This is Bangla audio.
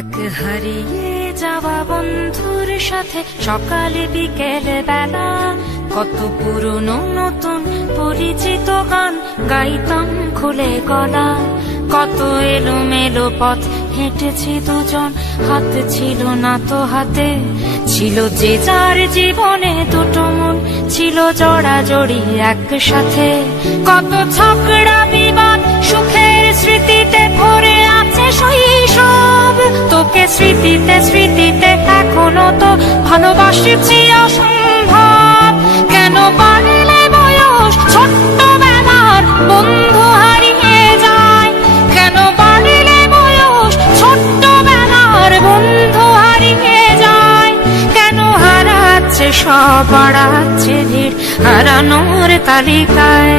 এক হারিয়ে যাওয়া বন্ধুর সাথে সকালে বিকেলে বেলা কত পুরনো নতুন পরিচিত গান গাইতাম খুলে গলা। কত এলোমেলো পথ হেঁটেছি দুজন, হাত ছিল না তো হাতে। ছিল যে যার জীবনে দুটো মন, ছিল জড়াজড়ি একসাথে। কত ঝগড়া বিবাদ সুখের স্মৃতিতে ভরে আছে শৈশব। তোকে স্মৃতিতে স্মৃতিতে এখনো তো ভালোবাসছি অসম্ভব। কেন বাড়লে বয়স ছোট্টবেলার বন্ধু হারিয়ে যায়? কেন বাড়লে বয়স ছোট্টবেলার বন্ধু হারিয়ে যায়? কেন হারাচ্ছে সব, বাড়াচ্ছে ভিড় হারানোর তালিকায়?